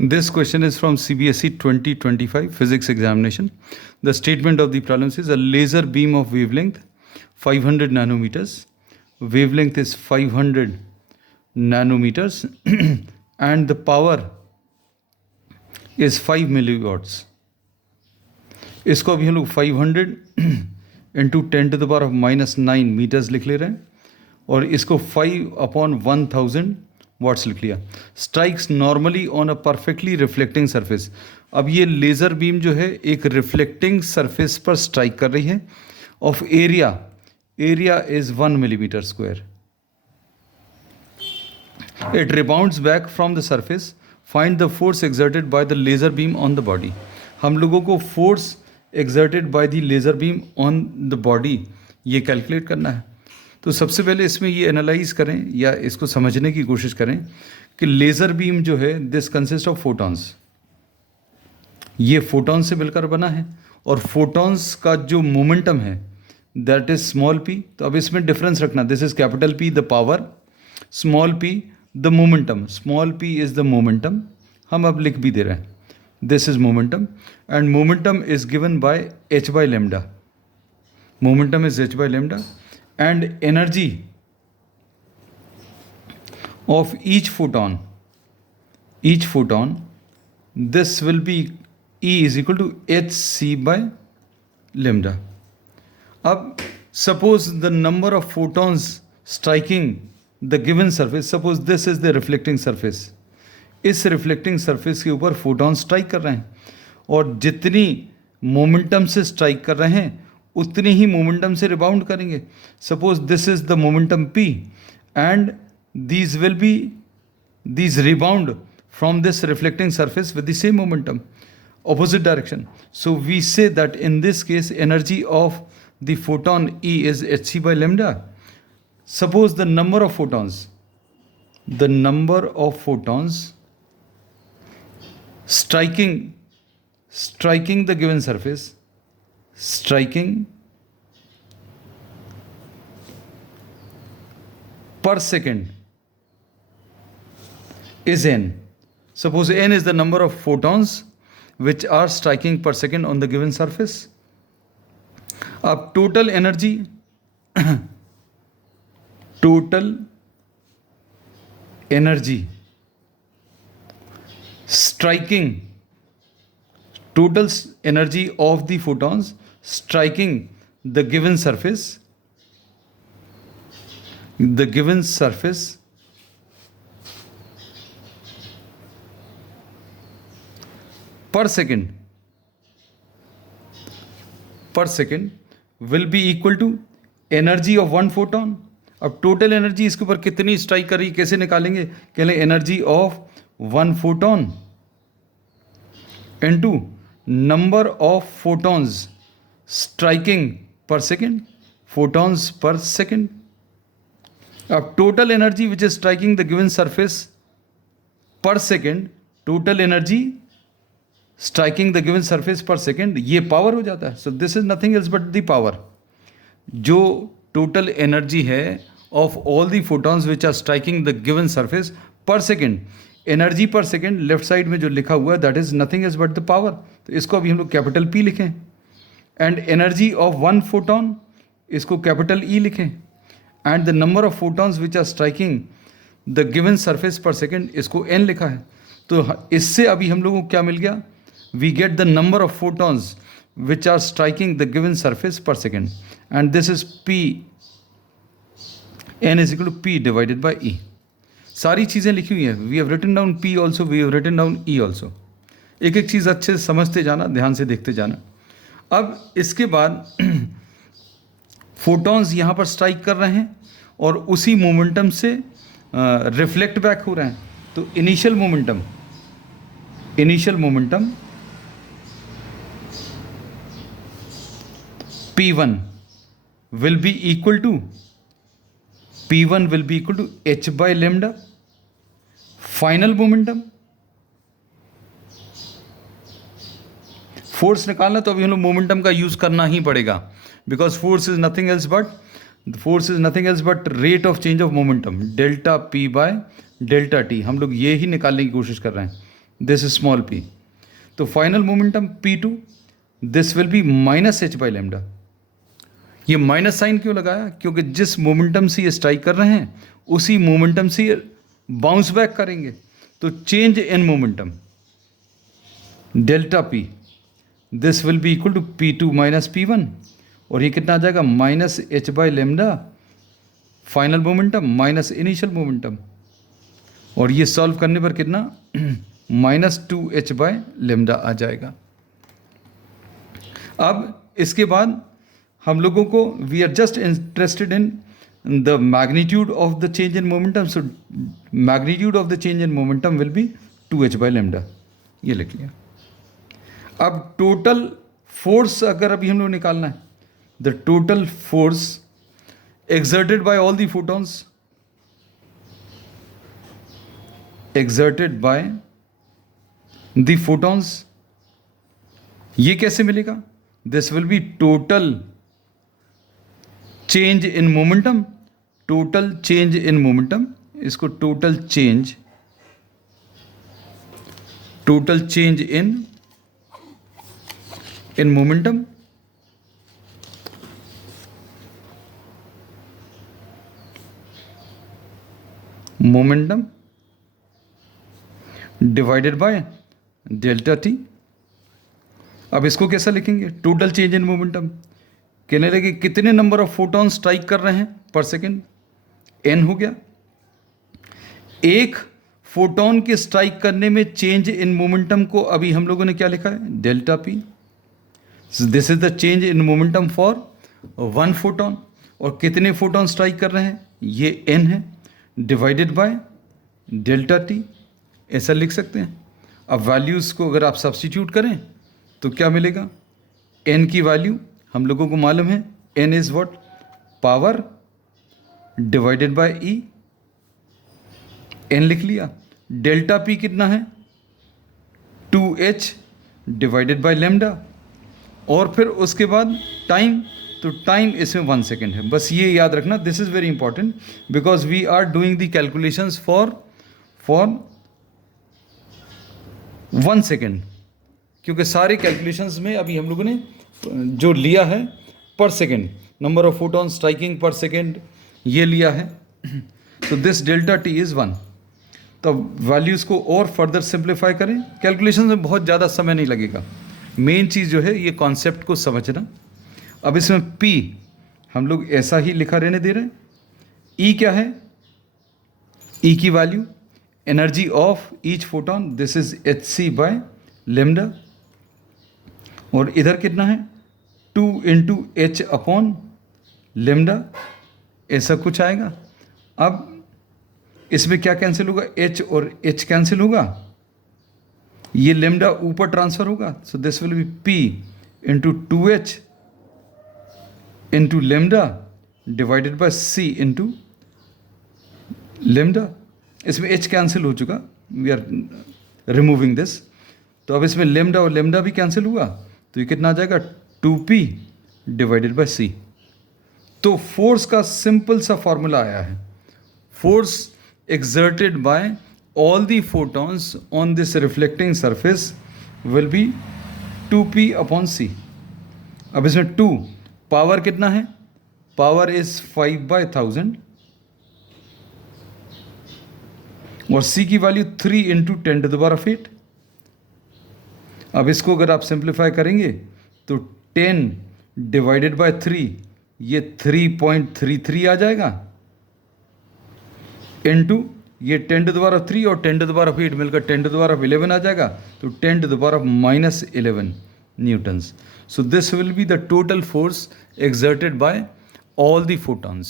This question is from CBSE 2025 physics examination. The statement of the problem is a laser beam of wavelength 500 nanometers. Wavelength is 500 nanometers and the power is 5 milliwatts. इसको अभी हम लोग 500 into 10⁻⁻9 metres लिख ले रहे हैं और इसको 5/1000 वाट्स लिख लिया. Strikes normally on a perfectly reflecting surface. अब ये लेज़र बीम जो है एक रिफ्लेक्टिंग सरफेस पर स्ट्राइक कर रही है. Of area is 1 millimeter square. It rebounds back from the surface. Find the force exerted by the laser beam on the body. हम लोगों को force exerted by the laser beam on the body ये calculate करना है. तो सबसे पहले इसमें ये एनालाइज करें या इसको समझने की कोशिश करें कि लेज़र बीम जो है दिस कंसिस्ट ऑफ फोटॉन्स. ये फोटॉन से मिलकर बना है और फोटॉन्स का जो मोमेंटम है दैट इज स्मॉल पी. तो अब इसमें डिफरेंस रखना. This is capital P the power, small P the momentum. Small P is the momentum. हम अब लिख भी दे रहे हैं this is momentum and momentum is given by h by lambda. Momentum is h by lambda and energy of each photon, this will be E is equal to hc by lambda. अब suppose the number of photons striking the given surface, suppose this is the reflecting surface. इस reflecting surface के ऊपर photon strike कर रहे हैं और जितनी momentum से स्ट्राइक कर रहे हैं उतनी ही मोमेंटम से रिबाउंड करेंगे. Suppose this is the momentum p and these will be these rebound from this reflecting surface with the same momentum, opposite direction. So we say that in this case energy of the photon E is hc by lambda. Suppose the number of photons striking the given surface, striking per second is n. Suppose n is the number of photons which are striking per second on the given surface. अब total energy striking, total energy of the photons striking the given surface per second will be equal to energy of one photon. अब total energy इसके ऊपर कितनी strike कर रही कैसे निकालेंगे? कह लें energy of one photon into number of photons striking per second, photons per second. अब total energy which is striking the given surface per second, total energy striking the given surface per second, ये power हो जाता है. So this is nothing else but the power. जो total energy है of all the photons which are striking the given surface per second, energy per second left side में जो लिखा हुआ है that is nothing else but the power. तो इसको अभी हम लोग कैपिटल P लिखें and energy of one photon इसको कैपिटल E लिखें and the number of photons which are striking the given surface per second इसको n लिखा है. तो इससे अभी हम लोगों को क्या मिल गया? We get the number of photons which are striking the given surface per second and this is P, n is equal to P divided by E. सारी चीज़ें लिखी हुई हैं. We have written down P also, we have written down E also. एक एक चीज़ अच्छे से समझते जाना, ध्यान से देखते जाना. अब इसके बाद फोटॉन्स यहाँ पर स्ट्राइक कर रहे हैं और उसी मोमेंटम से रिफ्लेक्ट बैक हो रहे हैं. तो initial momentum P1 will be equal to h by lambda. Final momentum force निकालना तो अभी हम लोग मोमेंटम का यूज करना ही पड़ेगा because force is nothing else but rate of change of momentum delta P by delta T. हम लोग ये ही निकालने की कोशिश कर रहे हैं दिस स्मॉल p. तो final momentum p2, this will B minus h by lambda. ये माइनस साइन क्यों लगाया? क्योंकि जिस मोमेंटम से ये स्ट्राइक कर रहे हैं उसी मोमेंटम से ये बाउंस बैक करेंगे. तो change in momentum delta p, this will be equal to p2 minus p1. और ये कितना आ जाएगा? Minus h by lambda final momentum minus initial momentum. और ये सॉल्व करने पर कितना? माइनस 2h बाय लेमडा आ जाएगा. अब इसके बाद हम लोगों को we are just interested in the magnitude of the change in momentum. So magnitude of the change in momentum will be 2h by lambda. ये लिख लिया. अब टोटल फोर्स अगर अभी हम लोग निकालना है, the total force exerted by all the photons, exerted by the photons, ये कैसे मिलेगा? This will be total change in momentum, total change in momentum. इसको total change in momentum divided by delta T. अब इसको कैसा लिखेंगे? Total change in momentum. कहने लगे कितने नंबर ऑफ फोटॉन स्ट्राइक कर रहे हैं पर सेकेंड? n हो गया. एक फोटॉन के स्ट्राइक करने में चेंज इन मोमेंटम को अभी हम लोगों ने क्या लिखा है? Delta P. This is the change in momentum for one photon. और कितने फोटॉन स्ट्राइक कर रहे हैं? ये n है, डिवाइडेड बाय डेल्टा टी. ऐसा लिख सकते हैं. अब वैल्यूज़ को अगर आप सब्स्टिट्यूट करें तो क्या मिलेगा? n की वैल्यू हम लोगों को मालूम है, n is what? Power divided by e. n लिख लिया. डेल्टा p कितना है? 2h divided by lambda. और फिर उसके बाद टाइम, तो टाइम इसमें 1 सेकेंड है. बस ये याद रखना. This is very important because we are doing the calculations for 1 second. क्योंकि सारे कैलकुलेशंस में अभी हम लोगों ने जो लिया है पर second, number of photon striking per second, ये लिया है. तो दिस डेल्टा टी इज़ 1. तो वैल्यूज़ को और फर्दर सिंप्लीफाई करें. कैलकुलेशन में बहुत ज़्यादा समय नहीं लगेगा. मेन चीज़ जो है ये कॉन्सेप्ट को समझना. अब इसमें P हम लोग ऐसा ही लिखा रहने दे रहे हैं. E क्या है? E की value energy of each photon, this is hc by lambda. और इधर कितना है? 2 इंटू h अपॉन लेमडा. ऐसा कुछ आएगा. अब इसमें क्या कैंसिल होगा? h और h कैंसिल होगा. ये लेमडा ऊपर ट्रांसफर होगा. So this will be P into 2h into lambda divided by c into lambda. इसमें h कैंसिल हो चुका. We are removing this. तो अब इसमें लेमडा और लेमडा भी कैंसिल हुआ. तो ये कितना आ जाएगा? 2p divided by c. तो फोर्स का सिंपल सा फॉर्मूला आया है. Force exerted by all the photons on this reflecting surface will be 2p upon c. अब इसमें 2 पावर कितना है? पावर इज 5/1000 और c की वैल्यू 3 इंटू 10⁸. अब इसको अगर आप सिंप्लीफाई करेंगे तो 10 डिवाइडेड बाय 3, ये 3.33 आ जाएगा. इंटू ये 10⁻³ और 10⁸ मिलकर 10⁻11 आ जाएगा. तो 10⁻−11 Newton's. So this will be the total force exerted by all the photons.